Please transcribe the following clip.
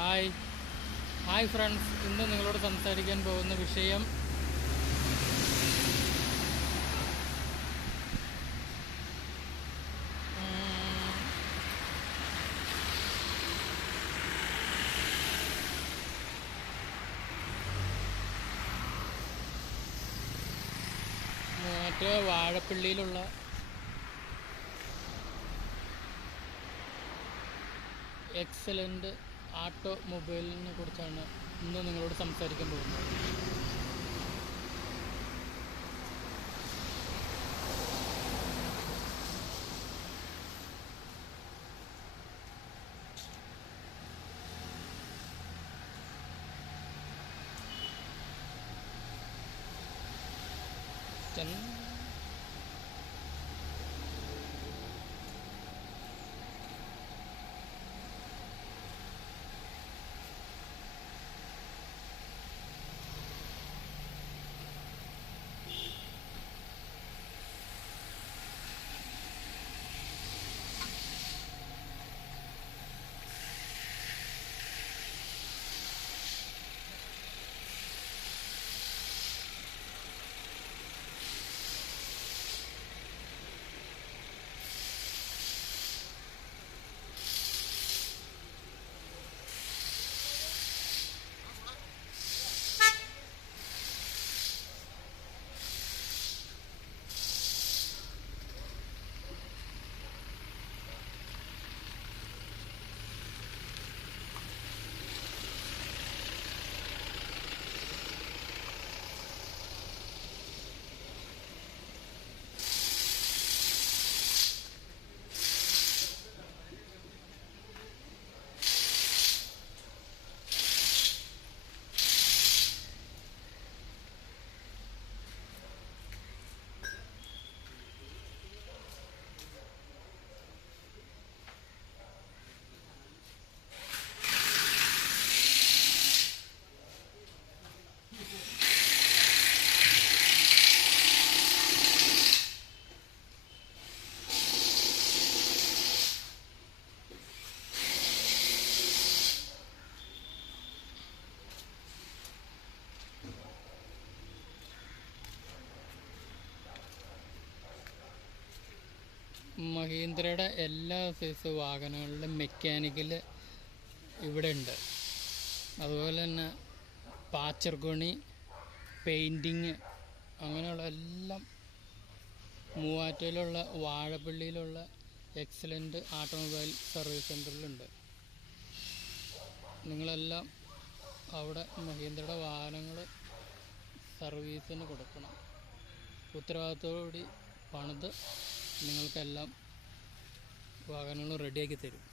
Hi hi friends, ഇന്ന് നിങ്ങളോട് സംസാരിക്കാൻ പോകുന്ന വിഷയം മറ്റേ വാഴപ്പള്ളിയിലുള്ള എക്സലൻ്റ് ഓട്ടോമൊബൈലിനെ കുറിച്ചാണ് ഇന്ന് നിങ്ങളോട് സംസാരിക്കാൻ പോകുന്നത്. മഹീന്ദ്രയുടെ എല്ലാ സൈസ് വാഹനങ്ങളുടെ മെക്കാനിക്കൽ ഇവിടെ ഉണ്ട്. അതുപോലെ തന്നെ പാച്ചർഗോണി, പെയിൻറ്റിങ്, അങ്ങനെയുള്ള എല്ലാം മൂവാറ്റുപുഴയിലുള്ള വാഴപ്പള്ളിയിലുള്ള എക്സലൻ്റ് ഓട്ടോമൊബൈൽ സർവീസ് സെൻ്ററിലുണ്ട്. നിങ്ങളെല്ലാം അവിടെ മഹീന്ദ്രയുടെ വാഹനങ്ങൾ സർവീസിന് കൊടുക്കണം. ഉത്തരവാദിത്തോടുകൂടി പണിത് നിങ്ങൾക്കെല്ലാം വാഹനങ്ങൾ റെഡിയാക്കി തരും.